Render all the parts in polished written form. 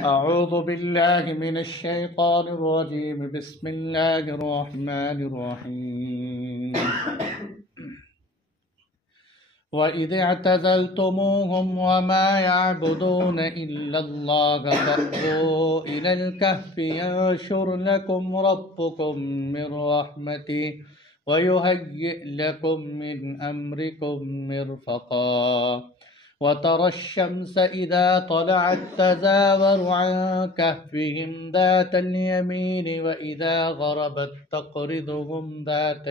أعوذ بالله من الشيطان الرجيم. بسم الله الرحمن الرحيم. وإذ اعتزلتموهم وما يعبدون إلا الله فأووا إلى الكهف ينشر لكم ربكم من رحمته ويهيئ لكم من أمركم مرفقا. وترى الشمس إذا طلعت تزاور عن كهفهم ذات اليمين وإذا غربت تقرضهم ذات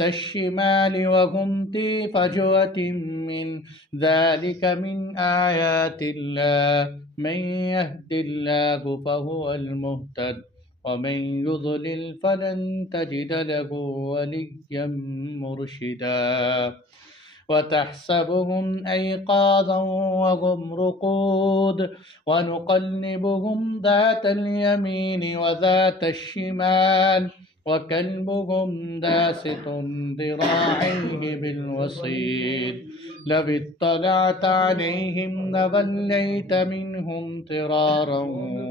الشمال وهم في فجوة من ذلك من آيات الله. من يهد الله فهو المهتد ومن يضلل فلن تجد له وليا مرشدا. وتحسبهم أيقاظا وهم رقود ونقلبهم ذات اليمين وذات الشمال وكلبهم باسط ذراعيه بالوصيد. لو اطلعت عليهم لوليت منهم فرارا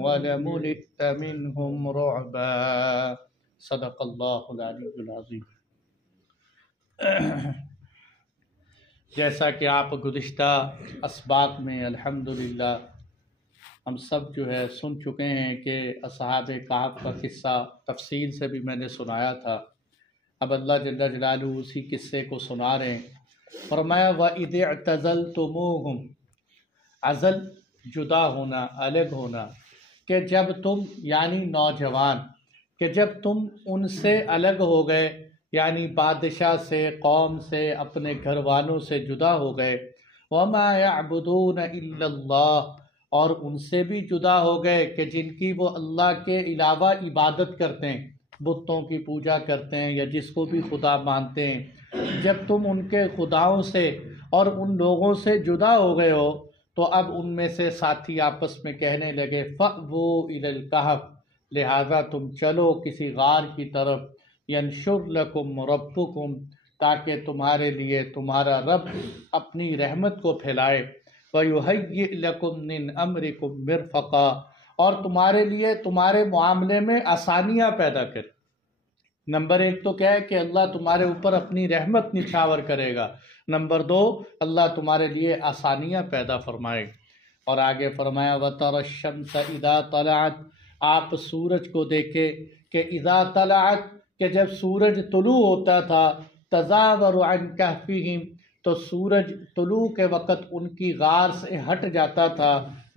ولملئت منهم رعبا. صدق اللہ العلی العظیم. جیسا کہ آپ گزشتہ اسباق میں الحمدللہ ہم سب جو ہے سن چکے ہیں کہ اصحاب کہف کا قصہ تفصیل سے بھی میں نے سنایا تھا. اب اللہ جل جلالہ اسی قصے کو سنا رہے ہیں. فرمایا وَإِذِ اعْتَزَلْتُمُوهُمْ، عزل جدا ہونا، الگ ہونا، کہ جب تم یعنی نوجوان کہ جب تم ان سے الگ ہو گئے، یعنی بادشاہ سے، قوم سے، اپنے گھر والوں سے جدا ہو گئے. وَمَا يَعْبُدُونَ إِلَّا اللَّهِ، اور ان سے بھی جدا ہو گئے کہ جن کی وہ اللہ کے علاوہ عبادت کرتے ہیں، بتوں کی پوجا کرتے ہیں یا جس کو بھی خدا مانتے ہیں. جب تم ان کے خداؤں سے اور ان لوگوں سے جدا ہو گئے ہو تو اب ان میں سے ساتھی آپس میں کہنے لگے فَأْوُوا إِلَى الْكَهْفِ، لہذا تم چلو کسی غار کی طرف، يَنْشُرْ لَكُمْ رَبُّكُمْ، تاکہ تمہارے لیے تمہارا رب اپنی رحمت کو پھیلائے. وَيُهَيِّئْ لَكُمْ مِنْ أَمْرِكُمْ مِرْفَقًا، اور تمہارے لیے تمہارے معاملے میں آسانیاں پیدا کرے. نمبر ایک تو کیا ہے کہ اللہ تمہارے اوپر اپنی رحمت نچھاور کرے گا. نمبر دو، اللہ تمہارے لیے آسانیاں پیدا فرمائے. اور آگے فرمایا وَتَرَى الشَّمْسَ إِذَا طَلَعَتْ، آپ سورج کو دیکھے کہ اذا طلعت، کہ جب سورج طلوع ہوتا تھا، تزاور عن کہفہم، تو سورج طلوع کے وقت ان کی غار سے ہٹ جاتا تھا،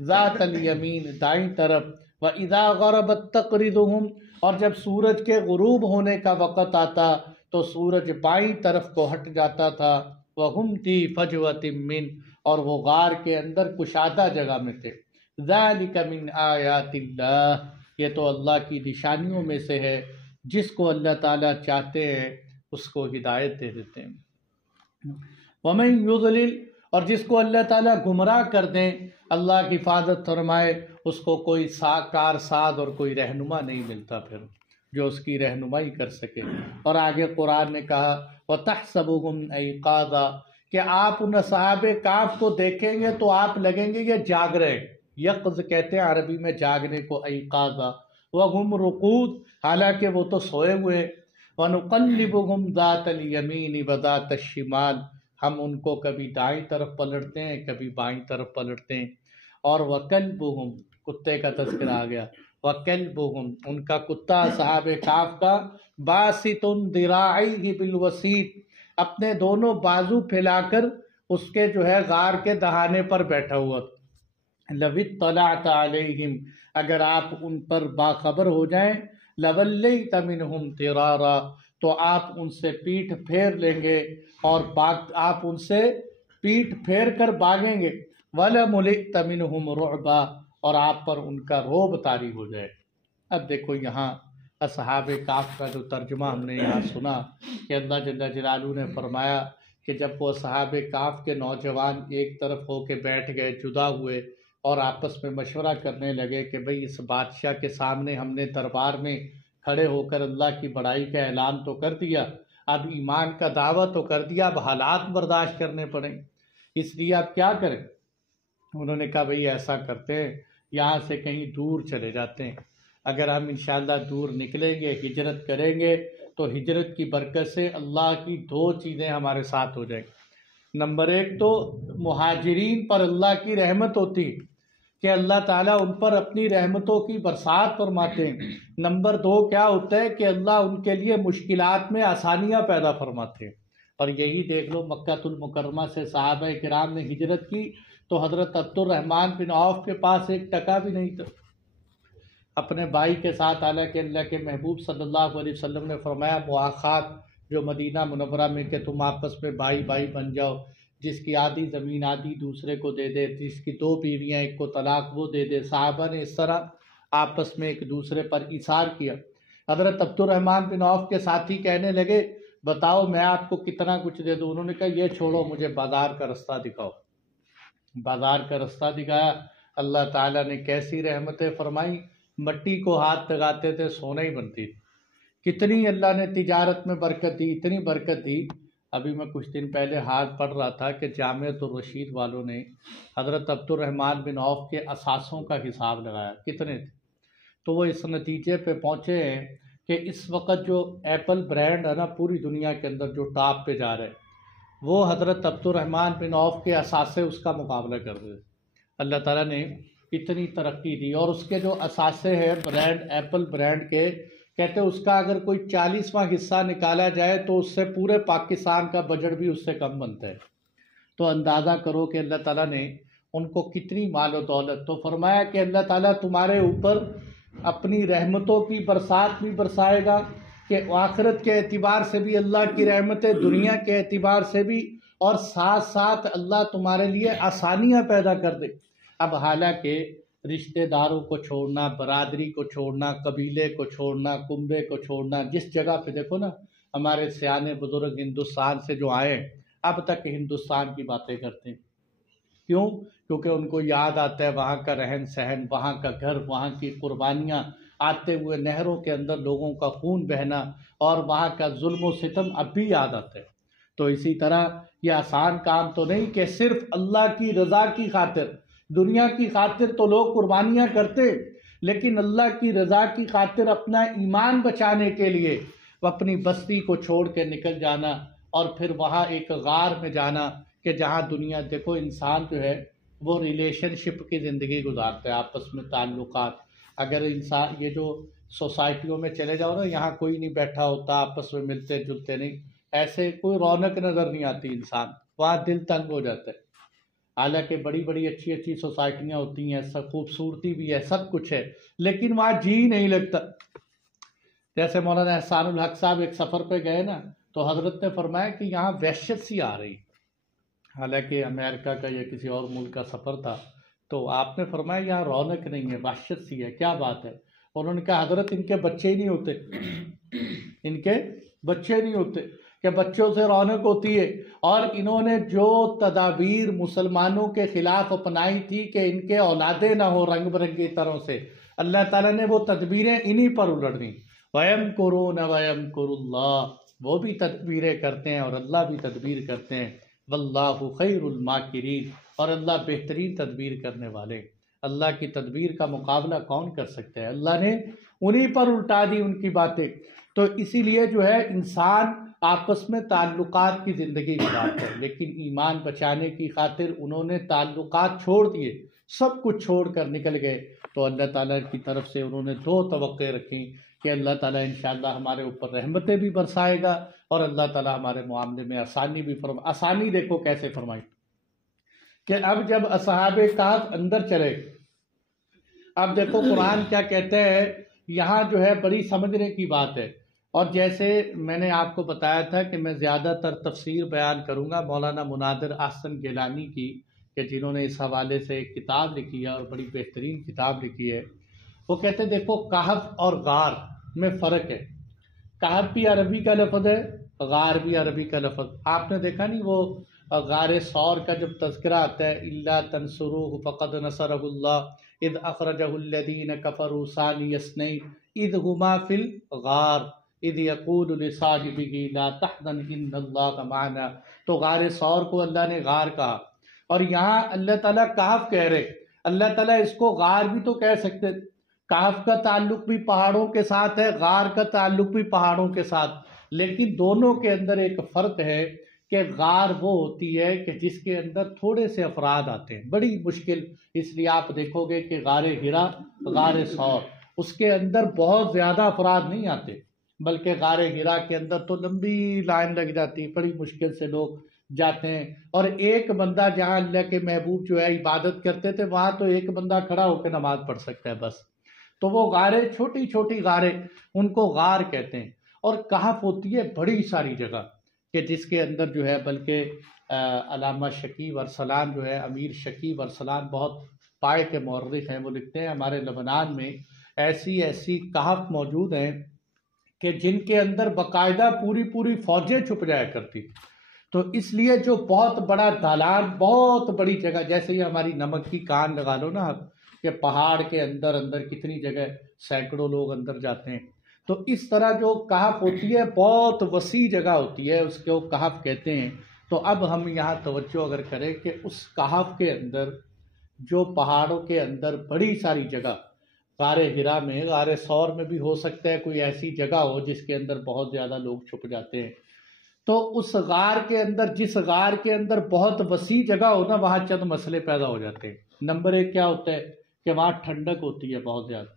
ذات الیمین، دائیں طرف، وَإِذَا غَرَبَتْ تَقْرِضُهُمْ، اور جب سورج کے غروب ہونے کا وقت آتا تو سورج بائیں طرف کو ہٹ جاتا تھا. وَهُمْ فِي فَجْوَةٍ مِّنْ، اور وہ غار کے اندر کشادہ جگہ میں تھے. ذَلِكَ مِنْ آیَاتِ اللَّهِ، یہ تو اللہ کی نشانیوں میں سے ہے، جس کو اللہ تعالیٰ چاہتے ہیں اس کو ہدایت دے دیتے ہیں. وَمَن يُضْلِلْ، اور جس کو اللہ تعالیٰ گمراہ کر دیں، اللہ کی حفاظت فرمائے، اس کو کوئی کارساز اور کوئی رہنما نہیں ملتا پھر جو اس کی رہنمائی کر سکے. اور آگے قرآن نے کہا وَتَحْسَبُهُمْ أَيْقَاظًا، کہ آپ ان اصحاب کہف کو دیکھیں گے تو آپ لگیں گے یہ جاگ رہے. یقظ کہتے ہیں عربی میں جاگنے کو، ایقاظا. وَهُمْ رُقُود، حالانکہ وہ تو سوئے ہوئے. وَنُقَلِّبُهُمْ ذَاتَ الْيَمِينِ وَذَاتَ الشِّمَالِ، ہم ان کو کبھی دائیں طرف پلٹتے ہیں کبھی بائیں طرف پلٹتے ہیں. اور وَكَلْبُهُمْ، کتے کا تذکرہ آ گیا. وَكَلْبُهُمْ، ان کا کتا اصحاب کہف کا، باسط ذراعیہ بالوسیط، اپنے دونوں بازو پھیلا کر اس کے جو ہے غار کے دہانے پر بیٹھا ہوا. لَوِ اطَّلَعْتَ عَلَيْهِمْ، اگر آپ ان پر باخبر ہو جائیں، لَوَلَّيْتَ مِنْهُمْ فِرَارًا، تو آپ ان سے پیٹھ پھیر لیں گے اور آپ ان سے پیٹھ پھیر کر بھاگیں گے. وَلَمُلِئْتَ مِنْهُمْ رُعْبًا، اور آپ پر ان کا رعب طاری ہو جائے. اب دیکھو یہاں اصحاب کہف کا جو ترجمہ ہم نے یہاں سنا کہ اللہ جل جلالہ نے فرمایا کہ جب وہ اصحاب کہف کے نوجوان ایک طرف ہو کے بیٹھ گئے، جدا ہوئے اور آپس میں مشورہ کرنے لگے کہ بھئی اس بادشاہ کے سامنے ہم نے دربار میں کھڑے ہو کر اللہ کی بڑائی کا اعلان تو کر دیا، اب ایمان کا دعویٰ تو کر دیا، اب حالات برداشت کرنے پڑیں، اس لیے اب کیا کریں. انہوں نے کہا بھئی ایسا کرتے ہیں، یہاں سے کہیں دور چلے جاتے ہیں، اگر ہم انشاءاللہ دور نکلیں گے، ہجرت کریں گے تو ہجرت کی برکت سے اللہ کی دو چیزیں ہمارے ساتھ ہو جائیں گی۔ نمبر ایک تو مہاجرین پر اللہ کی رحمت ہوتی کہ اللہ تعالیٰ ان پر اپنی رحمتوں کی برسات فرماتے ہیں۔ نمبر دو کیا ہوتا ہے کہ اللہ ان کے لیے مشکلات میں آسانیاں پیدا فرماتے ہیں۔ اور یہی دیکھ لو، مکہ المکرمہ سے صحابہ کرام نے ہجرت کی تو حضرت عبد الرحمن بن عوف کے پاس ایک ٹکا بھی نہیں تھا، اپنے بھائی کے ساتھ، حالانکہ اللہ کے محبوب صلی اللہ علیہ وسلم نے فرمایا مواخات جو مدینہ منورہ میں کہ تم آپس میں بھائی بھائی بن جاؤ، جس کی آدھی زمین آدھی دوسرے کو دے دے، جس کی دو بیویاں ایک کو طلاق وہ دے دے۔ صحابہ نے اس طرح آپس میں ایک دوسرے پر ایثار کیا۔ حضرت عبد الرحمن بن عوف کے ساتھی کہنے لگے بتاؤ میں آپ کو کتنا کچھ دے دوں؟ انہوں نے کہا یہ چھوڑو، مجھے بازار کا رستہ دکھاؤ۔ بازار کا رستہ دکھایا، اللہ تعالیٰ نے کیسی رحمتیں فرمائیں، مٹی کو ہاتھ لگاتے تھے سونا ہی بنتی تھی۔ کتنی اللہ نے تجارت میں برکت دی، اتنی برکت دی۔ ابھی میں کچھ دن پہلے حال پڑھ رہا تھا کہ جامعۃ الرشید والوں نے حضرت عبد الرحمن بن عوف کے اثاثوں کا حساب لگایا کتنے تھے، تو وہ اس نتیجے پہ پہنچے ہیں کہ اس وقت جو ایپل برانڈ ہے نا پوری دنیا کے اندر جو ٹاپ پہ جا رہے ہیں، وہ حضرت عبد الرحمن بن عوف کے اثاثے اس کا مقابلہ کر رہے ہیں۔ اللہ تعالیٰ نے اتنی ترقی دی، اور اس کے جو اثاثے ہیں برانڈ ایپل برانڈ کے، کہتے ہیں اس کا اگر کوئی 40واں حصہ نکالا جائے تو اس سے پورے پاکستان کا بجٹ بھی اس سے کم بنتا ہے۔ تو اندازہ کرو کہ اللہ تعالیٰ نے ان کو کتنی مال و دولت، تو فرمایا کہ اللہ تعالیٰ تمہارے اوپر اپنی رحمتوں کی برسات بھی برسائے گا، کہ آخرت کے اعتبار سے بھی اللہ کی رحمتیں، دنیا کے اعتبار سے بھی، اور ساتھ ساتھ اللہ تمہارے لیے آسانیاں پیدا کر دے۔ اب حالانکہ رشتہ داروں کو چھوڑنا، برادری کو چھوڑنا، قبیلے کو چھوڑنا، کنبے کو چھوڑنا، جس جگہ پہ دیکھو نا ہمارے سیانے بزرگ ہندوستان سے جو آئے اب تک ہندوستان کی باتیں کرتے ہیں، کیوں؟ کیونکہ ان کو یاد آتا ہے وہاں کا رہن سہن، وہاں کا گھر، وہاں کی قربانیاں، آتے ہوئے نہروں کے اندر لوگوں کا خون بہنا، اور وہاں کا ظلم و ستم اب بھی یاد آتا ہے۔ تو اسی طرح یہ آسان کام تو نہیں کہ صرف اللہ کی رضا کی خاطر، دنیا کی خاطر تو لوگ قربانیاں کرتے، لیکن اللہ کی رضا کی خاطر اپنا ایمان بچانے کے لیے وہ اپنی بستی کو چھوڑ کے نکل جانا، اور پھر وہاں ایک غار میں جانا کہ جہاں دنیا، دیکھو انسان جو ہے وہ ریلیشن شپ کی زندگی گزارتا ہے، آپس میں تعلقات۔ اگر انسان یہ جو سوسائٹیوں میں چلے جاؤ نا، یہاں کوئی نہیں بیٹھا ہوتا، آپس میں ملتے جلتے نہیں، ایسے کوئی رونق نظر نہیں آتی انسان، وہاں دل تنگ ہو جاتا ہے۔ حالانکہ بڑی بڑی اچھی اچھی سوسائٹیاں ہوتی ہیں، سب خوبصورتی بھی ہے، سب کچھ ہے، لیکن وہاں جی نہیں لگتا۔ جیسے مولانا احسان الحق صاحب ایک سفر پہ گئے نا، تو حضرت نے فرمایا کہ یہاں وحشت سی آ رہی، حالانکہ امریکہ کا یا کسی اور ملک کا سفر تھا، تو آپ نے فرمایا یہاں رونق نہیں ہے، وحشت سی ہے، کیا بات ہے؟ انہوں نے کہا حضرت ان کے بچے ہی نہیں ہوتے، ان کے بچے نہیں ہوتے، کہ بچوں سے رونق ہوتی ہے۔ اور انہوں نے جو تدابیر مسلمانوں کے خلاف اپنائی تھی کہ ان کے اولادیں نہ ہو رنگ برنگی طرح سے، اللہ تعالیٰ نے وہ تدبیریں انہی پر الٹ دیں۔ وَيَمْكُرُونَ وَيَمْكُرُ اللَّهُ، وہ بھی تدبیریں کرتے ہیں اور اللہ بھی تدبیر کرتے ہیں۔ وَاللَّهُ خَيْرُ الْمَاكِرِينَ، اور اللہ بہترین تدبیر کرنے والے۔ اللہ کی تدبیر کا مقابلہ کون کر سکتا ہے؟ اللہ نے انہی پر الٹا دی ان کی باتیں۔ تو اسی لیے جو ہے انسان آپس میں تعلقات کی زندگی گزارتا ہے، لیکن ایمان بچانے کی خاطر انہوں نے تعلقات چھوڑ دیے، سب کچھ چھوڑ کر نکل گئے۔ تو اللہ تعالیٰ کی طرف سے انہوں نے دو توقع رکھی کہ اللہ تعالیٰ انشاءاللہ ہمارے اوپر رحمتیں بھی برسائے گا، اور اللہ تعالیٰ ہمارے معاملے میں آسانی بھی فرمائے۔ آسانی دیکھو کیسے فرمائی کہ اب جب اصحاب کہف اندر چلے، اب دیکھو قرآن کیا کہتے ہیں، یہاں جو ہے بڑی سمجھنے کی بات ہے۔ اور جیسے میں نے آپ کو بتایا تھا کہ میں زیادہ تر تفسیر بیان کروں گا مولانا مناظر احسن گیلانی کی، کہ جنہوں نے اس حوالے سے ایک کتاب لکھی ہے اور بڑی بہترین کتاب لکھی ہے۔ وہ کہتے ہیں دیکھو کہف اور غار میں فرق ہے، کہف بھی عربی کا لفظ ہے، غار بھی عربی کا لفظ۔ آپ نے دیکھا نہیں وہ غار ثور کا جب تذکرہ آتا ہے، الا تنصروه فقد نصره الله اذ اخرجه الذين كفروا ثاني اثنين اذ هما في الغار اذ یقول لصاحبہ لا تحزن ان اللہ معنا۔ تو غار ثور کو اللہ نے غار کہا، اور یہاں اللہ تعالیٰ کہف کہہ رہے، اللہ تعالیٰ اس کو غار بھی تو کہہ سکتے، کہف کا تعلق بھی پہاڑوں کے ساتھ ہے، غار کا تعلق بھی پہاڑوں کے ساتھ، لیکن دونوں کے اندر ایک فرق ہے کہ غار وہ ہوتی ہے کہ جس کے اندر تھوڑے سے افراد آتے ہیں، بڑی مشکل، اس لیے آپ دیکھو گے کہ غار ہرا، غار ثور، اس کے اندر بہت زیادہ افراد نہیں آتے، بلکہ غار ہرا کے اندر تو لمبی لائن لگ جاتی، بڑی مشکل سے لوگ جاتے ہیں، اور ایک بندہ، جہاں اللہ کے محبوب جو ہے عبادت کرتے تھے وہاں تو ایک بندہ کھڑا ہو کے نماز پڑھ سکتا ہے بس، تو وہ غاریں، چھوٹی چھوٹی غاریں، ان کو غار کہتے ہیں۔ اور کہف ہوتی ہے بڑی ساری جگہ، کہ جس کے اندر جو ہے، بلکہ علامہ شکیب ارسلان جو ہے، امیر شکیب ارسلان بہت پائے کے مورخ ہیں، وہ لکھتے ہیں ہمارے لبنان میں ایسی ایسی کہف موجود ہیں کہ جن کے اندر باقاعدہ پوری پوری فوجیں چھپ جایا کرتی، تو اس لیے جو بہت بڑا دالان، بہت بڑی جگہ، جیسے یہ ہماری نمک کی کان لگا لو نا آپ، کہ پہاڑ کے اندر اندر کتنی جگہ سینکڑوں لوگ اندر جاتے ہیں، تو اس طرح جو کہف ہوتی ہے بہت وسیع جگہ ہوتی ہے، اس کو کہف کہتے ہیں۔ تو اب ہم یہاں توجہ اگر کریں کہ اس کہف کے اندر جو پہاڑوں کے اندر بڑی ساری جگہ، غار ہرا میں، غار ثور میں بھی ہو سکتا ہے کوئی ایسی جگہ ہو جس کے اندر بہت زیادہ لوگ چھپ جاتے ہیں، تو اس غار کے اندر، جس غار کے اندر بہت وسیع جگہ ہو نا، وہاں چند مسئلے پیدا ہو جاتے ہیں۔ نمبر ایک کیا ہوتا ہے کہ وہاں ٹھنڈک ہوتی ہے بہت زیادہ،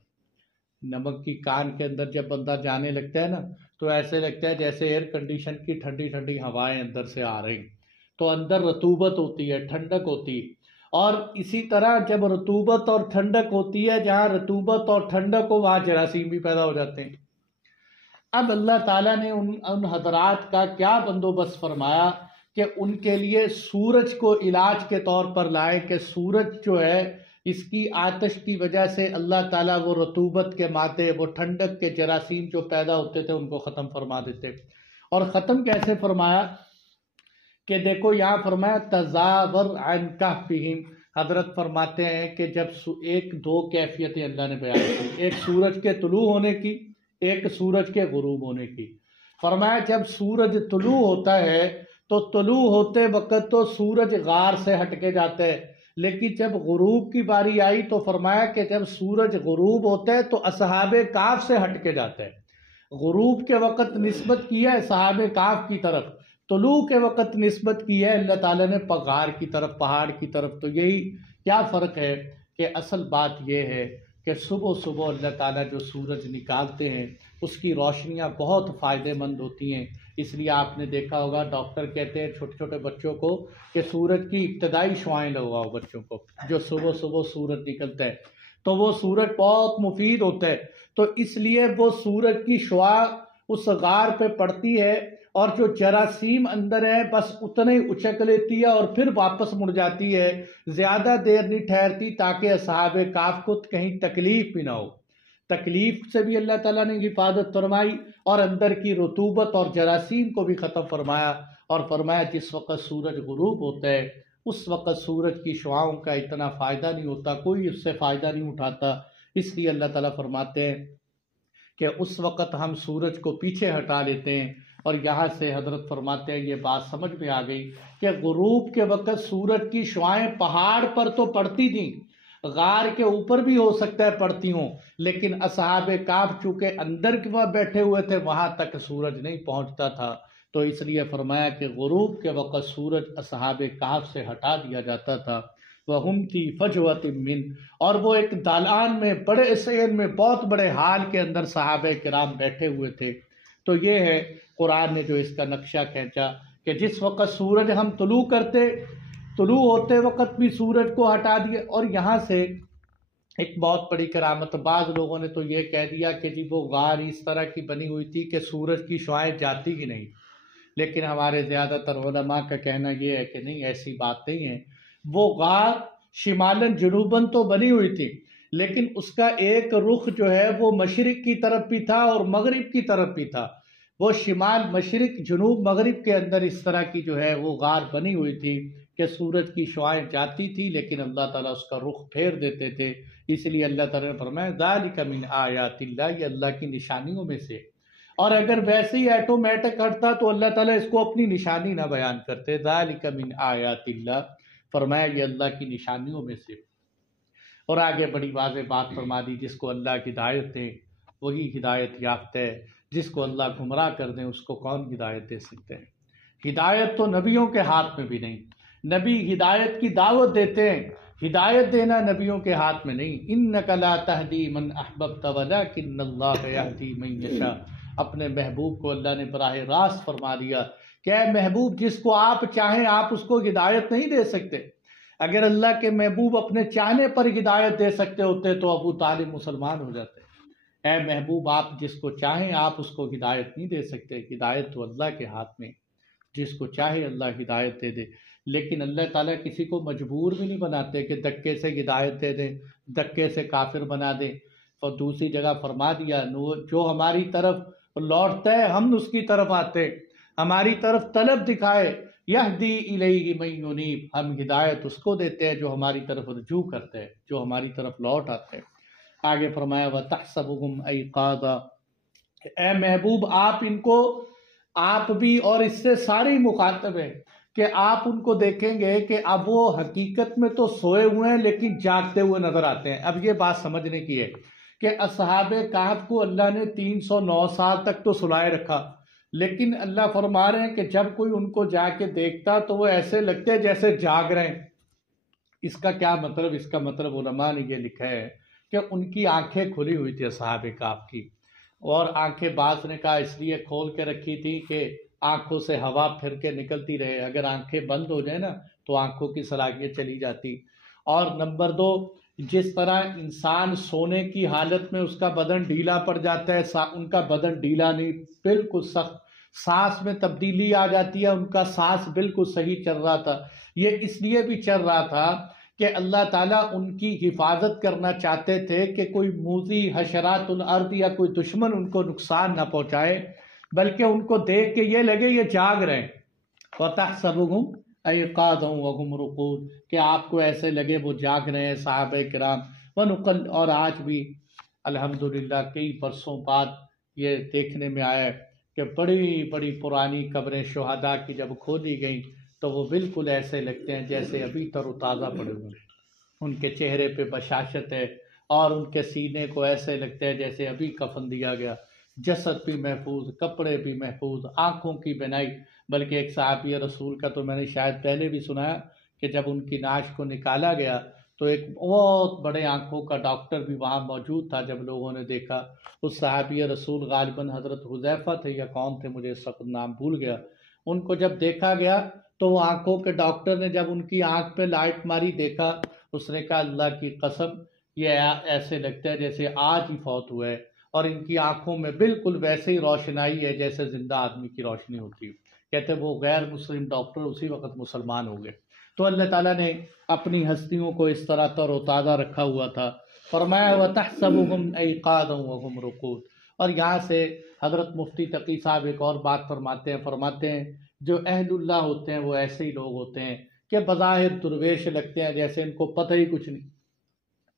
نمک کی کان کے اندر جب بندہ جانے لگتا ہے نا تو ایسے لگتا ہے جیسے ایئر کنڈیشن کی ٹھنڈی ٹھنڈی ہوائیں اندر سے آ رہی، تو اندر رطوبت ہوتی ہے، ٹھنڈک ہوتی ہے، اور اسی طرح جب رطوبت اور ٹھنڈک ہوتی ہے، جہاں رطوبت اور ٹھنڈک ہو وہاں جراثیم بھی پیدا ہو جاتے ہیں۔ اب اللہ تعالیٰ نے ان حضرات کا کیا بندوبست فرمایا کہ ان کے لیے سورج کو علاج کے طور پر لائے، کہ سورج جو ہے اس کی آتش کی وجہ سے اللہ تعالیٰ وہ رطوبت کے مادے، وہ ٹھنڈک کے جراثیم جو پیدا ہوتے تھے ان کو ختم فرما دیتے۔ اور ختم کیسے فرمایا کہ دیکھو یہاں فرمایا تزاور عن کہفہم، حضرت فرماتے ہیں کہ جب ایک دو کیفیتیں اللہ نے بیان کی، ایک سورج کے طلوع ہونے کی، ایک سورج کے غروب ہونے کی۔ فرمایا جب سورج طلوع ہوتا ہے تو طلوع ہوتے وقت تو سورج غار سے ہٹ کے جاتا ہے، لیکن جب غروب کی باری آئی تو فرمایا کہ جب سورج غروب ہوتا ہے تو اصحاب کہف سے ہٹ کے جاتا ہے۔ غروب کے وقت نسبت کی ہے اصحاب کہف کی طرف، طلوع کے وقت نسبت کی ہے اللہ تعالیٰ نے غار کی طرف، پہاڑ کی طرف۔ تو یہی کیا فرق ہے کہ اصل بات یہ ہے کہ صبح صبح اللہ تعالیٰ جو سورج نکالتے ہیں اس کی روشنیاں بہت فائدہ مند ہوتی ہیں، اس لیے آپ نے دیکھا ہوگا ڈاکٹر کہتے ہیں چھوٹے چھوٹے بچوں کو کہ سورج کی ابتدائی شعاعیں لگواؤ بچوں کو، جو صبح صبح سورج نکلتا ہے تو وہ سورج بہت مفید ہوتا ہے، تو اس لیے وہ سورج کی شعاع اس غار پہ پڑتی ہے اور جو جراثیم اندر ہے بس اتنے ہی اچک لیتی ہے اور پھر واپس مڑ جاتی ہے، زیادہ دیر نہیں ٹھہرتی، تاکہ اصحاب کہف کو کہیں تکلیف بھی نہ ہو۔ تکلیف سے بھی اللہ تعالیٰ نے حفاظت فرمائی اور اندر کی رطوبت اور جراثیم کو بھی ختم فرمایا، اور فرمایا جس وقت سورج غروب ہوتا ہے اس وقت سورج کی شعاؤں کا اتنا فائدہ نہیں ہوتا، کوئی اس سے فائدہ نہیں اٹھاتا، اس لیے اللہ تعالیٰ فرماتے ہیں کہ اس وقت ہم سورج کو پیچھے ہٹا لیتے ہیں۔ اور یہاں سے حضرت فرماتے ہیں یہ بات سمجھ میں آ گئی کہ غروب کے وقت سورج کی شعاعیں پہاڑ پر تو پڑتی تھیں، غار کے اوپر بھی ہو سکتا ہے پڑتی ہوں، لیکن اصحاب کہف چونکہ اندر کے وہاں بیٹھے ہوئے تھے وہاں تک سورج نہیں پہنچتا تھا، تو اس لیے فرمایا کہ غروب کے وقت سورج اصحاب کہف سے ہٹا دیا جاتا تھا۔ وَهُمْ فِي فَجْوَةٍ مِّنْ، اور وہ ایک دالان میں، بڑے صحن میں، بہت بڑے ہال کے اندر صحابہ کرام بیٹھے ہوئے تھے۔ تو یہ ہے قرآن نے جو اس کا نقشہ کھینچا کہ جس وقت سورج ہم طلوع ہوتے وقت بھی سورج کو ہٹا دیے۔ اور یہاں سے ایک بہت بڑی کرامت، بعض لوگوں نے تو یہ کہہ دیا کہ جی وہ غار اس طرح کی بنی ہوئی تھی کہ سورج کی شعاعیں جاتی ہی نہیں، لیکن ہمارے زیادہ تر علماء کا کہنا یہ ہے کہ نہیں، ایسی بات نہیں ہے، وہ غار شمالاً جنوباً تو بنی ہوئی تھی لیکن اس کا ایک رخ جو ہے وہ مشرق کی طرف بھی تھا اور مغرب کی طرف بھی تھا، وہ شمال مشرق جنوب مغرب کے اندر اس طرح کی جو ہے وہ غار بنی ہوئی تھی کہ سورج کی شعاعیں جاتی تھی لیکن اللہ تعالیٰ اس کا رخ پھیر دیتے تھے۔ اس لیے اللہ تعالیٰ نے فرمایا ذالک من آیات اللہ، یہ اللہ کی نشانیوں میں سے، اور اگر ویسے ہی ایٹومیٹک ہٹتا تو اللہ تعالیٰ اس کو اپنی نشانی نہ بیان کرتے۔ ذالک من آیات اللہ، فرمایا یہ اللہ کی نشانیوں میں سے، اور آگے بڑی واضح بات فرما دی، جس کو اللہ کی ہدایت دے وہی ہدایت یافتہ ہے، جس کو اللہ گمراہ کر دیں اس کو کون ہدایت دے سکتے ہیں۔ ہدایت تو نبیوں کے ہاتھ میں بھی نہیں، نبی ہدایت کی دعوت دیتے ہیں، ہدایت دینا نبیوں کے ہاتھ میں نہیں۔ انک لا تہدی من احببت ولکن اللہ یہدی من یشاء، اپنے محبوب کو اللہ نے براہ راست فرما دیا کہ اے محبوب جس کو آپ چاہیں آپ اس کو ہدایت نہیں دے سکتے۔ اگر اللہ کے محبوب اپنے چاہنے پر ہدایت دے سکتے ہوتے تو ابو طالب مسلمان ہو جاتے۔ اے محبوب آپ جس کو چاہیں آپ اس کو ہدایت نہیں دے سکتے، ہدایت تو اللہ کے ہاتھ میں، جس کو چاہے اللہ ہدایت دے دے۔ لیکن اللہ تعالیٰ کسی کو مجبور بھی نہیں بناتے کہ دھکے سے ہدایت دے دیں، دھکے سے کافر بنا دیں۔ اور دوسری جگہ فرما دیا جو ہماری طرف لوٹتا ہے ہم اس کی طرف آتے، ہماری طرف طلب دکھائے، یہدی الیہ من ینیب، ہم ہدایت اس کو دیتے ہیں جو ہماری طرف رجوع کرتے ہیں، جو ہماری طرف لوٹ آتے ہیں۔ آگے فرمایا وَتَحْسَبُهُمْ أَيْقَاظًا، اے محبوب آپ ان کو، آپ بھی اور اس سے ساری مخاطب ہیں کہ آپ ان کو دیکھیں گے کہ اب وہ حقیقت میں تو سوئے ہوئے ہیں لیکن جاگتے ہوئے نظر آتے ہیں۔ اب یہ بات سمجھنے کی ہے کہ اصحاب کہف کو اللہ نے 309 سال تک تو سلائے رکھا، لیکن اللہ فرما رہے ہیں کہ جب کوئی ان کو جا کے دیکھتا تو وہ ایسے لگتے جیسے جاگ رہے ہیں۔ اس کا کیا مطلب؟ اس کا مطلب علماء نے یہ لکھا ہے کہ ان کی آنکھیں کھلی ہوئی تھی اصحاب کہف کی، اور آنکھیں بعض نے کہا اس لیے کھول کے رکھی تھی کہ آنکھوں سے ہوا پھر کے نکلتی رہے، اگر آنکھیں بند ہو جائیں نا تو آنکھوں کی صلاحیت چلی جاتی۔ اور نمبر 2، جس طرح انسان سونے کی حالت میں اس کا بدن ڈھیلا پڑ جاتا ہے، ان کا بدن ڈھیلا نہیں، بالکل سخت، سانس میں تبدیلی آ جاتی ہے، ان کا سانس بالکل صحیح چل رہا تھا۔ یہ اس لیے بھی چل رہا تھا کہ اللہ تعالیٰ ان کی حفاظت کرنا چاہتے تھے کہ کوئی موذی حشرات الارض یا کوئی دشمن ان کو نقصان نہ پہنچائے، بلکہ ان کو دیکھ کے یہ لگے یہ جاگ رہے ہیں۔ وَتَحْسَبُهُمْ أَيْقَاظًا وَهُمْ رُقُودٌ، کہ آپ کو ایسے لگے وہ جاگ رہے ہیں صحابہ کرام۔ اور آج بھی الحمدللہ کئی برسوں بعد یہ دیکھنے میں آیا کہ بڑی بڑی پرانی قبریں شہداء کی جب کھولی گئیں تو وہ بالکل ایسے لگتے ہیں جیسے ابھی تر و تازہ پڑے ہوئے ہیں، ان کے چہرے پہ بشاشت ہے، اور ان کے سینے کو ایسے لگتے ہیں جیسے ابھی کفن دیا گیا، جسد بھی محفوظ، کپڑے بھی محفوظ، آنکھوں کی بینائی۔ بلکہ ایک صحابی رسول کا تو میں نے شاید پہلے بھی سنایا کہ جب ان کی نعش کو نکالا گیا تو ایک بہت بڑے آنکھوں کا ڈاکٹر بھی وہاں موجود تھا۔ جب لوگوں نے دیکھا، اس صحابی رسول غالباً حضرت حذیفہ تھے یا کون تھے، مجھے اس وقت نام بھول گیا، ان کو جب دیکھا گیا تو وہ آنکھوں کے ڈاکٹر نے جب ان کی آنکھ پہ لائٹ ماری دیکھا، اس نے کہا اللہ کی قسم یہ ایسے لگتا ہے جیسے آج ہی فوت ہوا ہے، اور ان کی آنکھوں میں بالکل ویسے ہی روشنائی ہے جیسے زندہ آدمی کی روشنی ہوتی ہے۔ کہتے وہ غیر مسلم ڈاکٹر اسی وقت مسلمان ہو گئے۔ تو اللہ تعالیٰ نے اپنی ہستیوں کو اس طرح تر و تازہ رکھا ہوا تھا۔ فرمایا وَتَحْسَبُهُمْ أَيْقَاظًا وَهُمْ رُقُودٌ، اور یہاں سے حضرت مفتی تقی صاحب ایک اور بات فرماتے ہیں جو اہل اللہ ہوتے ہیں وہ ایسے ہی لوگ ہوتے ہیں کہ بظاہر درویش لگتے ہیں، جیسے ان کو پتہ ہی کچھ نہیں،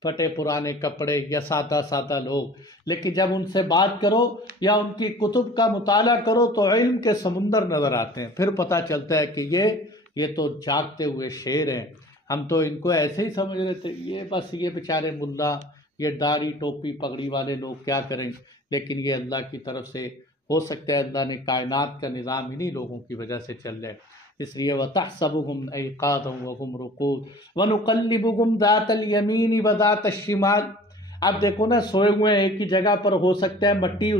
پھٹے پرانے کپڑے یا سادہ سادہ لوگ، لیکن جب ان سے بات کرو یا ان کی کتب کا مطالعہ کرو تو علم کے سمندر نظر آتے ہیں۔ پھر پتہ چلتا ہے کہ یہ تو جاگتے ہوئے شیر ہیں، ہم تو ان کو ایسے ہی سمجھ رہے تھے، یہ بس یہ بیچارے ملا، یہ داڑھی ٹوپی پگڑی والے لوگ کیا کریں، لیکن یہ اللہ کی طرف سے ہو سکتا ہے اللہ نے کائنات کا نظام انہی لوگوں کی وجہ سے چل جائے۔ اس لیے وَتَحْسَبُهُمْ أَيْقَاظًا وَهُمْ رُقُودٌ وَنُقَلِّبُهُمْ ذَاتَ الْيَمِينِ وَذَاتَ الشِّمَالِ۔ اب دیکھو نا، سوئے ہوئے ایک ہی جگہ پر، ہو سکتا ہے مٹی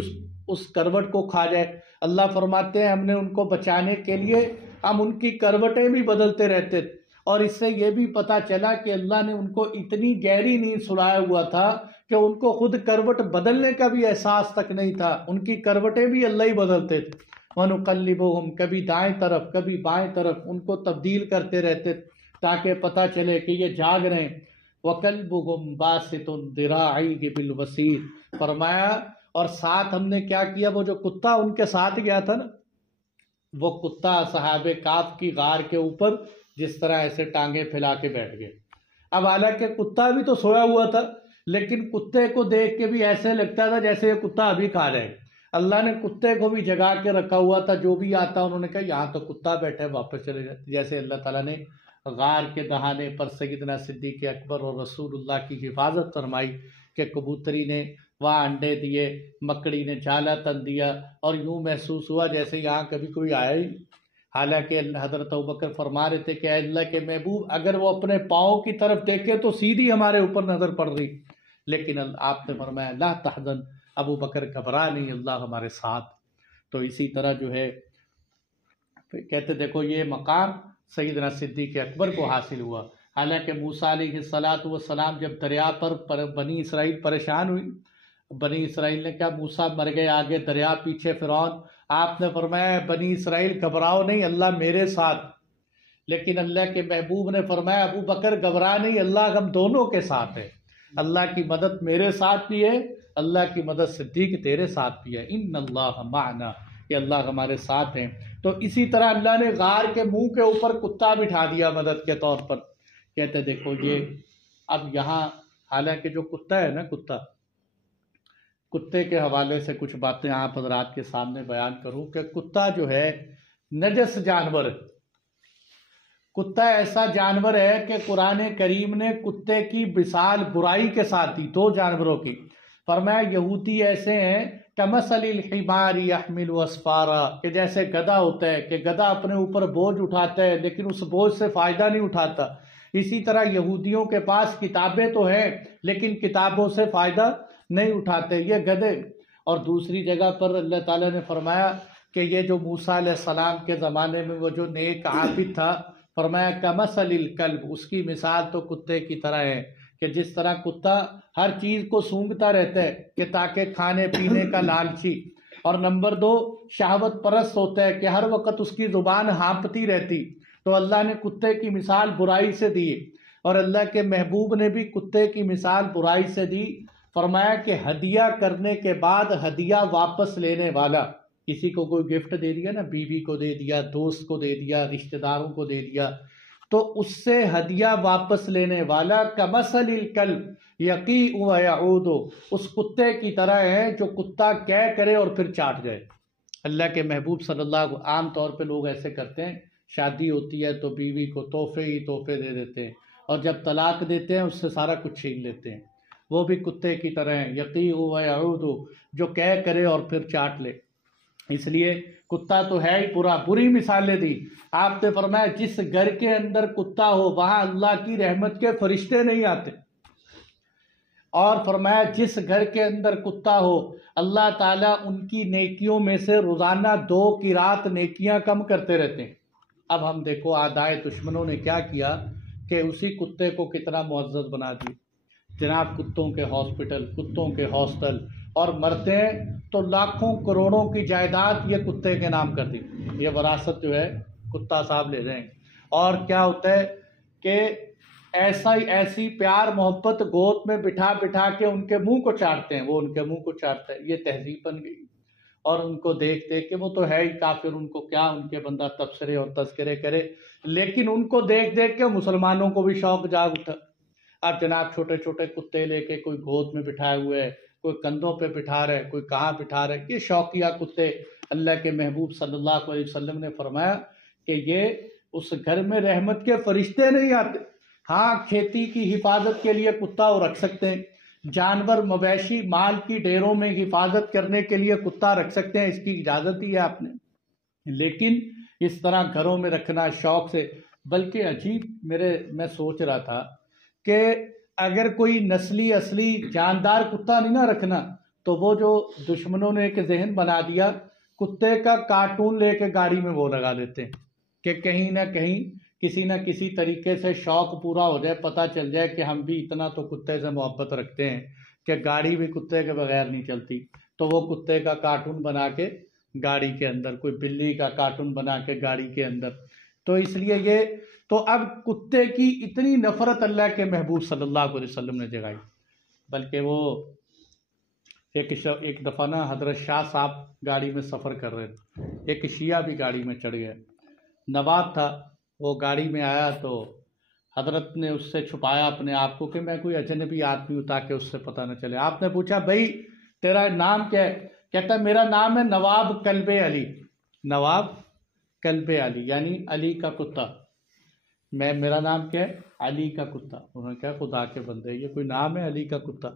اس کروٹ کو کھا جائے۔ اللہ فرماتے ہیں ہم نے ان کو بچانے کے لیے ہم ان کی کروٹیں بھی بدلتے رہتے تھے، اور اس سے یہ بھی پتہ چلا کہ اللہ نے ان کو اتنی گہری نیند سلایا ہوا تھا کہ ان کو خود کروٹ بدلنے کا بھی احساس تک نہیں تھا، ان کی کروٹیں بھی اللہ ہی بدلتے تھے۔ وَنُقَلِّبُهُمْ، کبھی دائیں طرف کبھی بائیں طرف ان کو تبدیل کرتے رہتے تاکہ پتہ چلے کہ یہ جاگ رہے ہیں۔ وَقَلْبُهُمْ بَاسِطٌ ذِرَاعَيْهِ بِالْوَسِيدِ، فرمایا اور ساتھ ہم نے کیا کیا، وہ جو کتا ان کے ساتھ گیا تھا نا، وہ کتا صحابہ کہف کی غار کے اوپر جس طرح ایسے ٹانگیں پھیلا کے بیٹھ گئے۔ اب حالانکہ کتا بھی تو سویا ہوا تھا، لیکن کتے کو دیکھ کے بھی ایسے لگتا تھا جیسے یہ کتا ابھی کھا جائے۔ اللہ نے کتے کو بھی جگا کے رکھا ہوا تھا، جو بھی آتا انہوں نے کہا یہاں تو کتا بیٹھا ہے، واپس چلے جاتے، جیسے اللہ تعالیٰ نے غار کے دہانے پر سیدنا صدیق اکبر اور رسول اللہ کی حفاظت فرمائی کہ کبوتری نے وہاں انڈے دیے، مکڑی نے جالا تن دیا، اور یوں محسوس ہوا جیسے یہاں کبھی کوئی آیا ہی۔ حالانکہ حضرت ابوبکر فرما رہے تھے کہ اے اللہ کے محبوب، اگر وہ اپنے پاؤں کی طرف دیکھے تو سیدھی ہمارے اوپر نظر پڑ رہی، لیکن آپ نے فرمایا لا تحزن، ابو بکر گھبرا نہیں، اللہ ہمارے ساتھ۔ تو اسی طرح جو ہے کہتے دیکھو یہ مقام سیدنا صدیق اکبر کو حاصل ہوا۔ حالانکہ موسیٰ علیہ السلام جب دریا پر بنی اسرائیل پریشان ہوئی، بنی اسرائیل نے کہا موسیٰ مر گئے، آگے دریا پیچھے فرعون، آپ نے فرمایا بنی اسرائیل گھبراؤ نہیں، اللہ میرے ساتھ۔ لیکن اللہ کے محبوب نے فرمایا ابو بکر گھبرا نہیں، اللہ ہم دونوں کے ساتھ ہے، اللہ کی مدد میرے ساتھ بھی ہے، اللہ کی مدد صدیق تیرے ساتھ بھی ہے، ان اللہ معنا، کہ اللہ ہمارے ساتھ ہیں۔ تو اسی طرح اللہ نے غار کے منہ کے اوپر کتا بٹھا دیا مدد کے طور پر۔ کہتے دیکھو یہ اب یہاں حالانکہ جو کتا ہے نا، کتے کے حوالے سے کچھ باتیں آپ حضرات کے سامنے بیان کروں کہ کتا جو ہے نجس جانور ہے۔ کتا ایسا جانور ہے کہ قرآن کریم نے کتے کی مثال برائی کے ساتھ دی، دو جانوروں کی۔ فرمایا یہودی ایسے ہیں کمثل الحمار یحمل اسفارا، کہ جیسے گدھا ہوتا ہے کہ گدھا اپنے اوپر بوجھ اٹھاتا ہے لیکن اس بوجھ سے فائدہ نہیں اٹھاتا، اسی طرح یہودیوں کے پاس کتابیں تو ہیں لیکن کتابوں سے فائدہ نہیں اٹھاتے یہ گدھے۔ اور دوسری جگہ پر اللہ تعالیٰ نے فرمایا کہ یہ جو موسیٰ علیہ السلام کے زمانے میں وہ جو نیک عابد تھا، فرمایا کمثل الکلب، اس کی مثال تو کتے کی طرح ہے، کہ جس طرح کتا ہر چیز کو سونگھتا رہتا ہے کہ تاکہ کھانے پینے کا لالچی، اور نمبر 2 شہوت پرست ہوتا ہے کہ ہر وقت اس کی زبان ہانپتی رہتی، تو اللہ نے کتے کی مثال برائی سے دی، اور اللہ کے محبوب نے بھی کتے کی مثال برائی سے دی۔ فرمایا کہ ہدیہ کرنے کے بعد ہدیہ واپس لینے والا، کسی کو کوئی گفٹ دے دیا نا، بیوی کو دے دیا، دوست کو دے دیا، رشتہ داروں کو دے دیا، تو اس سے ہدیہ واپس لینے والا کمثل الکلب یقیء ویعود، اس کتے کی طرح ہے جو کتا کہہ کرے اور پھر چاٹ جائے۔ اللہ کے محبوب صلی اللہ علیہ وسلم، عام طور پہ لوگ ایسے کرتے ہیں، شادی ہوتی ہے تو بیوی کو تحفے ہی تحفے دے دیتے ہیں، اور جب طلاق دیتے ہیں اس سے سارا کچھ چھین لیتے ہیں، وہ بھی کتے کی طرح ہیں، یقیء ویعود، جو کہہ کرے اور پھر چاٹ لے۔ اس لیے کتا تو ہے ہی برا، بری مثالیں دی۔ آپ نے فرمایا جس گھر کے اندر کتا ہو وہاں اللہ کی رحمت کے فرشتے نہیں آتے، اور فرمایا جس گھر کے اندر کتا ہو اللہ تعالیٰ ان کی نیکیوں میں سے روزانہ 2 قرات نیکیاں کم کرتے رہتے ہیں۔ اب ہم دیکھو اعدائے دشمنوں نے کیا کیا کہ اسی کتے کو کتنا معزز بنا دیا، جناب کتوں کے ہاسپٹل، کتوں کے ہاسٹل، اور مرتے ہیں تو لاکھوں کروڑوں کی جائیداد یہ کتے کے نام کر دی، یہ وراثت جو ہے کتا صاحب لے جائیں گے۔ اور کیا ہوتا ہے کہ ایسی پیار محبت گود میں بٹھا بٹھا کے ان کے منہ کو چاٹتے ہیں، وہ ان کے منہ کو چاٹتا ہے، یہ تہذیب بن گئی۔ اور ان کو دیکھ دیکھ کے، وہ تو ہے ہی کافر، ان کو کیا ان کے بندہ تبصرے اور تذکرے کرے، لیکن ان کو دیکھ دیکھ کے مسلمانوں کو بھی شوق جاگ اٹھا۔ اب جناب چھوٹے چھوٹے کتے لے کے کوئی گود میں بٹھائے ہوئے ہے، کوئی کندھوں پہ بٹھا رہے، کوئی کہاں بٹھا رہے، یہ شوقیہ کتے۔ اللہ کے محبوب صلی اللہ علیہ وسلم نے فرمایا کہ یہ اس گھر میں رحمت کے فرشتے نہیں آتے۔ ہاں کھیتی کی حفاظت کے لیے کتا وہ رکھ سکتے ہیں، جانور مویشی مال کی ڈیروں میں حفاظت کرنے کے لیے کتا رکھ سکتے ہیں، اس کی اجازت ہی ہے آپ نے، لیکن اس طرح گھروں میں رکھنا شوق سے۔ بلکہ عجیب میں سوچ رہا تھا کہ اگر کوئی نسلی اصلی جاندار کتا نہیں نہ رکھنا، تو وہ جو دشمنوں نے ایک ذہن بنا دیا، کتے کا کارٹون لے کے گاڑی میں وہ لگا دیتے ہیں کہ کہیں نہ کہیں کسی نہ کسی طریقے سے شوق پورا ہو جائے، پتہ چل جائے کہ ہم بھی اتنا تو کتے سے محبت رکھتے ہیں کہ گاڑی بھی کتے کے بغیر نہیں چلتی، تو وہ کتے کا کارٹون بنا کے گاڑی کے اندر، کوئی بلی کا کارٹون بنا کے گاڑی کے اندر۔ تو اس لیے یہ تو اب کتے کی اتنی نفرت اللہ کے محبوب صلی اللہ علیہ وسلم نے جگائی۔ بلکہ وہ ایک دفعہ نا حضرت شاہ صاحب گاڑی میں سفر کر رہے تھے، ایک شیعہ بھی گاڑی میں چڑھ گیا، نواب تھا، وہ گاڑی میں آیا تو حضرت نے اس سے چھپایا اپنے آپ کو کہ میں کوئی اجنبی آدمی ہوں تاکہ اس سے پتہ نہ چلے۔ آپ نے پوچھا بھائی تیرا نام کیا ہے؟ کہتا ہے میرا نام ہے نواب کلب علی، نواب کلب علی یعنی علی کا کتا۔ میرا نام کیا ہے؟ علی کا کتا۔ انہوں نے کہا خدا کے بندے یہ کوئی نام ہے علی کا کتا؟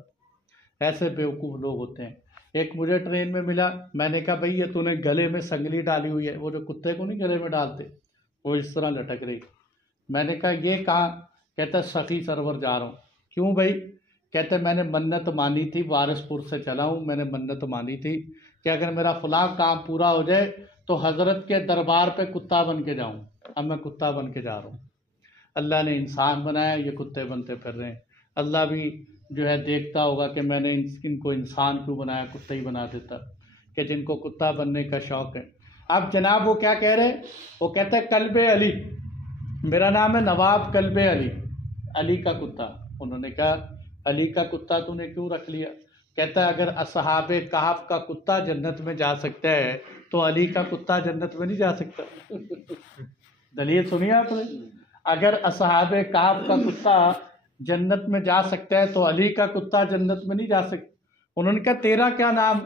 ایسے بیوقوف لوگ ہوتے ہیں۔ ایک مجھے ٹرین میں ملا، میں نے کہا بھئی یہ تو نے گلے میں سنگلی ڈالی ہوئی ہے، وہ جو کتے کو نہیں گلے میں ڈالتے، وہ اس طرح لٹک رہی۔ میں نے کہا یہ کہاں؟ کہتا سخی سرور جا رہا ہوں۔ کیوں بھائی؟ کہتے میں نے منت مانی تھی، وارث پور سے چلا ہوں، میں نے منت مانی تھی کہ اگر میرا فلاں کام پورا ہو جائے تو حضرت کے دربار پہ کتا بن کے جاؤں۔ اب میں کتا بن کے جا رہا ہوں۔ اللہ نے انسان بنایا، یہ کتے بنتے پھر رہے ہیں۔ اللہ بھی جو ہے دیکھتا ہوگا کہ میں نے ان کو انسان کیوں بنایا، کتا ہی بنا دیتا کہ جن کو کتا بننے کا شوق ہے۔ اب جناب وہ کیا کہہ رہے ہیں؟ وہ کہتے ہیں کلب علی، میرا نام ہے نواب کلب علی، علی کا کتا۔ انہوں نے کہا علی کا کتا تو نے کیوں رکھ لیا؟ کہتا ہے اگر اصحاب کہف کا کتا جنت میں جا سکتا ہے تو علی کا کتا جنت میں نہیں جا سکتا۔ دلیل سنیے آپ نے، اگر اصحاب کہف کا کتا جنت میں جا سکتا ہے تو علی کا کتا جنت میں نہیں جا سکتا۔ انہوں نے کہا تیرا کیا نام؟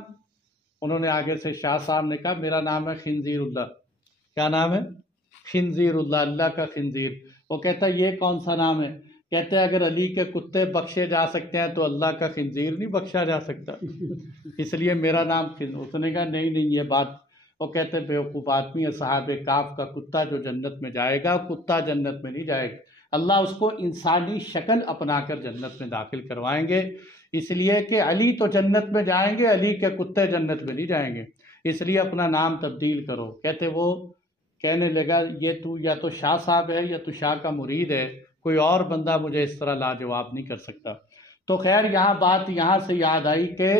انہوں نے آگے سے شاہ صاحب نے کہا میرا نام ہے خنزیر اللہ۔ کیا نام ہے؟ خنزیر اللہ، اللہ کا خنزیر۔ وہ کہتا ہے یہ کون سا نام ہے؟ کہتے ہیں اگر علی کے کتے بخشے جا سکتے ہیں تو اللہ کا خنزیر نہیں بخشا جا سکتا، اس لیے میرا نام اس نے کہا نہیں یہ بات۔ وہ کہتے ہیں بیوقوف آدمی، اصحاب کہف کا کتا جو جنت میں جائے گا، کتا جنت میں نہیں جائے گا، اللہ اس کو انسانی شکل اپنا کر جنت میں داخل کروائیں گے، اس لیے کہ علی تو جنت میں جائیں گے، علی کے کتے جنت میں نہیں جائیں گے، اس لیے اپنا نام تبدیل کرو۔ کہتے وہ کہنے لگا یہ تو یا تو شاہ صاحب ہے یا تو شاہ کا مرید ہے، کوئی اور بندہ مجھے اس طرح لاجواب نہیں کر سکتا۔ تو خیر یہاں بات یہاں سے یاد آئی کہ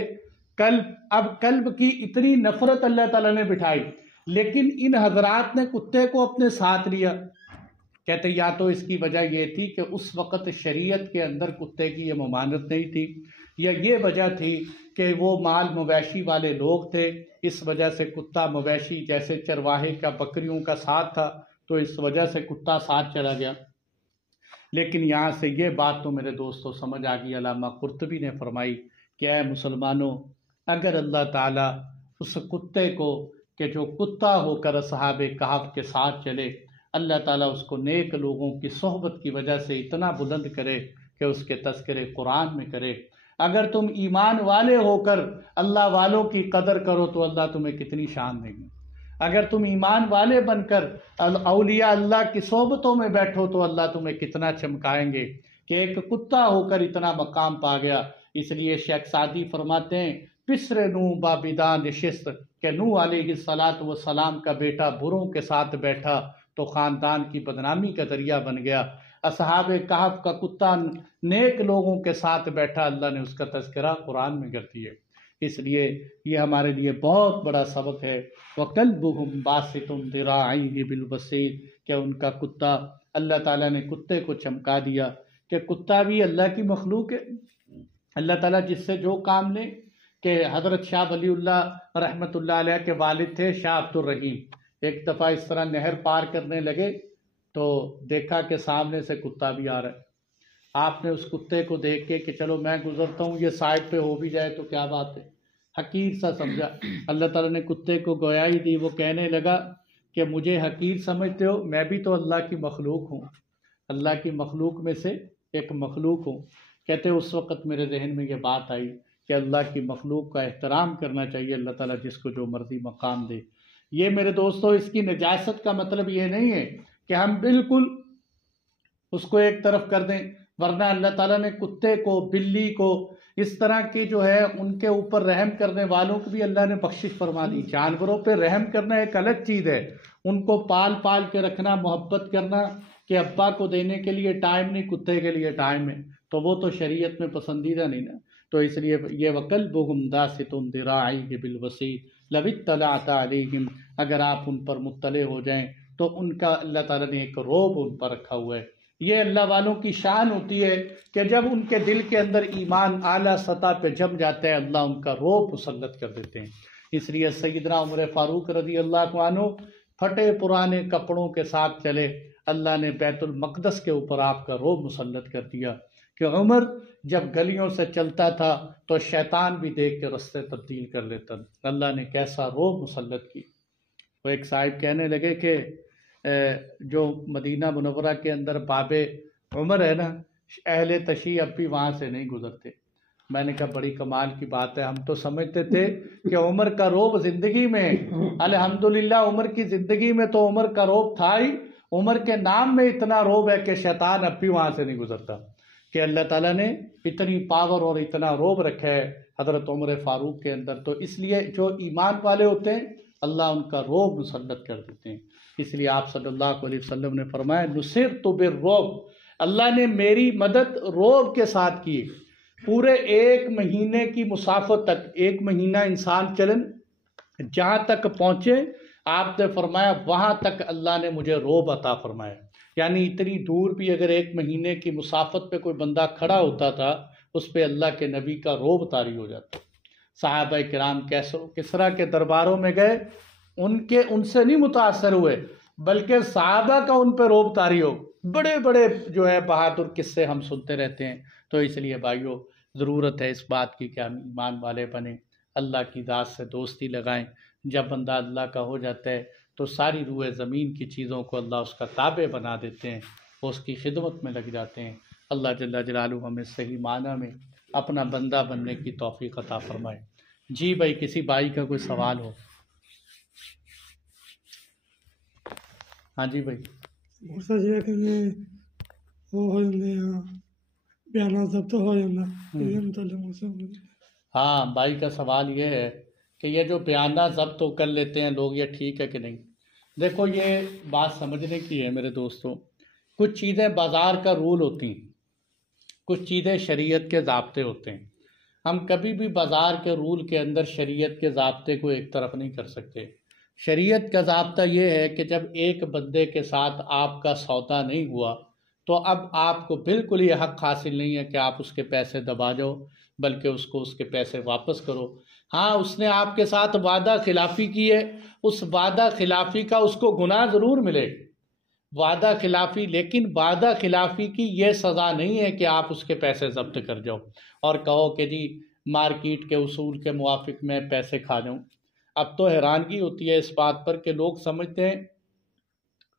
قلب کی اتنی نفرت اللہ تعالیٰ نے بٹھائی، لیکن ان حضرات نے کتے کو اپنے ساتھ لیا۔ کہتے یا تو اس کی وجہ یہ تھی کہ اس وقت شریعت کے اندر کتے کی یہ ممانعت نہیں تھی، یا یہ وجہ تھی کہ وہ مال مویشی والے لوگ تھے، اس وجہ سے کتا مویشی جیسے چرواہے کا بکریوں کا ساتھ تھا تو اس وجہ سے کتا ساتھ چلا گیا۔ لیکن یہاں سے یہ بات تو میرے دوستوں سمجھ آ گئی، علامہ قرطبی نے فرمائی کہ اے مسلمانوں، اگر اللہ تعالیٰ اس کتے کو کہ جو کتا ہو کر اصحاب کہف کے ساتھ چلے، اللہ تعالیٰ اس کو نیک لوگوں کی صحبت کی وجہ سے اتنا بلند کرے کہ اس کے تذکرے قرآن میں کرے۔ اگر تم ایمان والے ہو کر اللہ والوں کی قدر کرو تو اللہ تمہیں کتنی شان دیں گے۔ اگر تم ایمان والے بن کر اولیاء اللہ کی صحبتوں میں بیٹھو تو اللہ تمہیں کتنا چمکائیں گے کہ ایک کتا ہو کر اتنا مقام پا گیا۔ اس لیے شیخ سعدی فرماتے ہیں پسر نو بابیداں نشست کہ نو علیہ الصلاۃ والسلام کا بیٹا بروں کے ساتھ بیٹھا تو خاندان کی بدنامی کا ذریعہ بن گیا۔ اصحاب کہف کا کتا نیک لوگوں کے ساتھ بیٹھا، اللہ نے اس کا تذکرہ قرآن میں کر دیا۔ اس لیے یہ ہمارے لیے بہت بڑا سبق ہے۔ وَقَلْبُهُمْ بَاسِطٌ ذِرَاعَيْهِ بِالْوَسِيدِ کہ ان کا کتا، اللہ تعالیٰ نے کتے کو چمکا دیا کہ کتا بھی اللہ کی مخلوق ہے، اللہ تعالیٰ جس سے جو کام لے۔ کہ حضرت شاہ ولی اللہ رحمۃ اللہ علیہ کے والد تھے شاہ عبد الرحیم، ایک دفعہ اس طرح نہر پار کرنے لگے تو دیکھا کہ سامنے سے کتا بھی آ رہا ہے۔ آپ نے اس کتے کو دیکھ کے کہ چلو میں گزرتا ہوں، یہ سائڈ پہ ہو بھی جائے تو کیا بات ہے، حقیر سا سمجھا۔ اللہ تعالیٰ نے کتے کو گویائی دی، وہ کہنے لگا کہ مجھے حقیر سمجھتے ہو، میں بھی تو اللہ کی مخلوق ہوں، اللہ کی مخلوق میں سے ایک مخلوق ہوں۔ کہتے اس وقت میرے ذہن میں یہ بات آئی کہ اللہ کی مخلوق کا احترام کرنا چاہیے، اللہ تعالیٰ جس کو جو مرضی مقام دے۔ یہ میرے دوستو اس کی نجاست کا مطلب یہ نہیں ہے کہ ہم بالکل اس کو ایک طرف کر دیں، ورنہ اللہ تعالیٰ نے کتے کو، بلی کو، اس طرح کی جو ہے ان کے اوپر رحم کرنے والوں کو بھی اللہ نے بخشش فرما دی۔ جانوروں پہ رحم کرنا ایک الگ چیز ہے، ان کو پال پال کے رکھنا، محبت کرنا کہ ابا کو دینے کے لیے ٹائم نہیں، کتے کے لیے ٹائم ہے، تو وہ تو شریعت میں پسندیدہ نہیں نا۔ تو اس لیے یہ وَقَلْبُهُمْ بَاسِطٌ ذِرَاعَيْهِ بِالْوَسِيدِ لَوِ اطَّلَعْتَ عَلَيْهِمْ اگر آپ ان پر مطلع ہو جائیں تو ان کا اللہ تعالیٰ نے ایک روب ان پر رکھا ہوا ہے۔ یہ اللہ والوں کی شان ہوتی ہے کہ جب ان کے دل کے اندر ایمان اعلیٰ سطح پہ جم جاتا ہے، اللہ ان کا روب مسلط کر دیتے ہیں۔ اس لیے سیدنا عمر فاروق رضی اللہ عنہ پھٹے پرانے کپڑوں کے ساتھ چلے، اللہ نے بیت المقدس کے اوپر آپ کا روب مسلط کر دیا کہ عمر جب گلیوں سے چلتا تھا تو شیطان بھی دیکھ کے رستے تبدیل کر لیتا، اللہ نے کیسا روب مسلط کی۔ وہ ایک صاحب کہنے لگے کہ جو مدینہ منورہ کے اندر باب عمر ہے نا، اہل تشیع اب بھی وہاں سے نہیں گزرتے۔ میں نے کہا بڑی کمال کی بات ہے، ہم تو سمجھتے تھے کہ عمر کا روب زندگی میں، الحمدللہ عمر کی زندگی میں تو عمر کا روب تھا ہی، عمر کے نام میں اتنا روب ہے کہ شیطان اب بھی وہاں سے نہیں گزرتا، کہ اللہ تعالیٰ نے اتنی پاور اور اتنا روب رکھا ہے حضرت عمر فاروق کے اندر۔ تو اس لیے جو ایمان والے ہوتے ہیں اللہ ان کا روب مسلط کر دیتے ہیں۔ اس لیے آپ صلی اللہ علیہ وسلم نے فرمایا نصرت بالرعب، اللہ نے میری مدد روب کے ساتھ کی۔ پورے 1 مہینے کی مسافت تک، 1 مہینہ انسان چلن جہاں تک پہنچے، آپ نے فرمایا وہاں تک اللہ نے مجھے روب عطا فرمایا۔ یعنی اتنی دور بھی اگر 1 مہینے کی مسافت پہ کوئی بندہ کھڑا ہوتا تھا، اس پہ اللہ کے نبی کا روب طاری ہو جاتا۔ صحابہ کرام کسریٰ کے درباروں میں گئے، ان سے نہیں متاثر ہوئے، بلکہ صحابہ کا ان پہ روب طاری ہو۔ بڑے بڑے جو ہے بہادر قصے ہم سنتے رہتے ہیں۔ تو اس لیے بھائیو ضرورت ہے اس بات کی کہ ہم ایمان والے بنیں، اللہ کی ذات سے دوستی لگائیں۔ جب بندہ اللہ کا ہو جاتا ہے تو ساری روئے زمین کی چیزوں کو اللہ اس کا تابع بنا دیتے ہیں، وہ اس کی خدمت میں لگ جاتے ہیں۔ اللہ جل جلالہ ہمیں صحیح معنی میں اپنا بندہ بننے کی توفیق عطا فرمائے۔ جی بھائی، کسی بھائی کا کوئی سوال ہو؟ ہاں جی بھائی۔ ہاں بھائی کا سوال یہ ہے کہ یہ جو بیانہ ضبط کر لیتے ہیں لوگ، یہ ٹھیک ہے کہ نہیں؟ دیکھو یہ بات سمجھنے کی ہے میرے دوستوں، کچھ چیزیں بازار کا رول ہوتی ہیں، کچھ چیزیں شریعت کے ضابطے ہوتے ہیں۔ ہم کبھی بھی بازار کے رول کے اندر شریعت کے ضابطے کو ایک طرف نہیں کر سکتے۔ شریعت کا ضابطہ یہ ہے کہ جب ایک بندے کے ساتھ آپ کا سودا نہیں ہوا تو اب آپ کو بالکل یہ حق حاصل نہیں ہے کہ آپ اس کے پیسے دبا جاؤ، بلکہ اس کو اس کے پیسے واپس کرو۔ ہاں اس نے آپ کے ساتھ وعدہ خلافی کی ہے، اس وعدہ خلافی کا اس کو گناہ ضرور ملے، وعدہ خلافی، لیکن وعدہ خلافی کی یہ سزا نہیں ہے کہ آپ اس کے پیسے ضبط کر جاؤ اور کہو کہ جی مارکیٹ کے اصول کے موافق میں پیسے کھا جاؤں۔ اب تو حیرانگی ہوتی ہے اس بات پر کہ لوگ سمجھتے ہیں،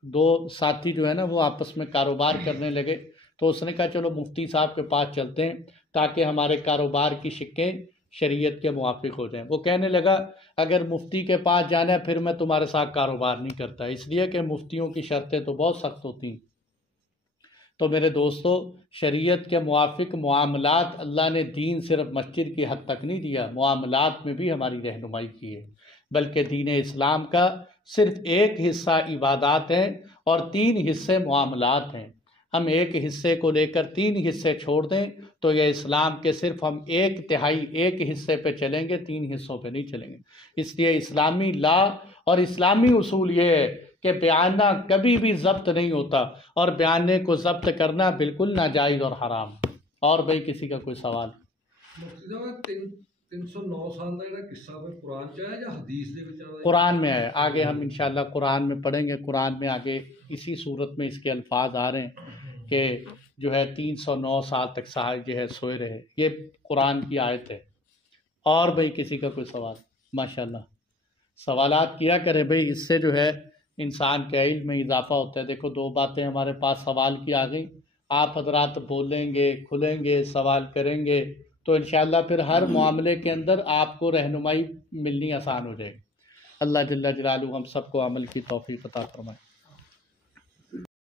2 ساتھی جو ہے نا وہ آپس میں کاروبار کرنے لگے، تو اس نے کہا چلو مفتی صاحب کے پاس چلتے ہیں تاکہ ہمارے کاروبار کی شقیں شریعت کے موافق ہو جائیں۔ وہ کہنے لگا اگر مفتی کے پاس جانا ہے پھر میں تمہارے ساتھ کاروبار نہیں کرتا، اس لیے کہ مفتیوں کی شرطیں تو بہت سخت ہوتی ہیں۔ تو میرے دوستو، شریعت کے موافق معاملات، اللہ نے دین صرف مسجد کی حد تک نہیں دیا، معاملات میں بھی ہماری رہنمائی کی ہے، بلکہ دین اسلام کا صرف ایک حصہ عبادات ہیں اور 3 حصے معاملات ہیں۔ ہم ایک حصے کو لے کر 3 حصے چھوڑ دیں تو یہ اسلام کے صرف ہم 1/3 ایک حصے پہ چلیں گے، 3 حصوں پہ نہیں چلیں گے۔ اس لیے اسلامی لا اور اسلامی اصول یہ ہے کہ بیانہ کبھی بھی ضبط نہیں ہوتا، اور بیانے کو ضبط کرنا بالکل ناجائز اور حرام۔ اور بھائی کسی کا کوئی سوال؟ 309 سال کا قصہ قرآن چ ہے یا حدیث دے وچ ہے؟ قرآن میں ہے، آگے ہم انشاءاللہ قرآن میں پڑھیں گے۔ قرآن میں آگے اسی صورت میں اس کے الفاظ آ رہے ہیں کہ جو ہے 309 سال تک صحابہ جو ہے سوئے رہے، یہ قرآن کی آیت ہے۔ اور بھائی کسی کا کوئی سوال؟ ماشاءاللہ سوالات کیا کرے بھائی، اس سے جو ہے انسان کے علم میں اضافہ ہوتا ہے۔ دیکھو 2 باتیں ہمارے پاس سوال کی آ گئی، آپ حضرات بولیں گے، کھلیں گے، سوال کریں گے تو انشاءاللہ پھر ہر معاملے کے اندر آپ کو رہنمائی ملنی آسان ہو جائے گی۔ اللہ جل جلالہ ہم سب کو عمل کی توفیق عطا فرمائے۔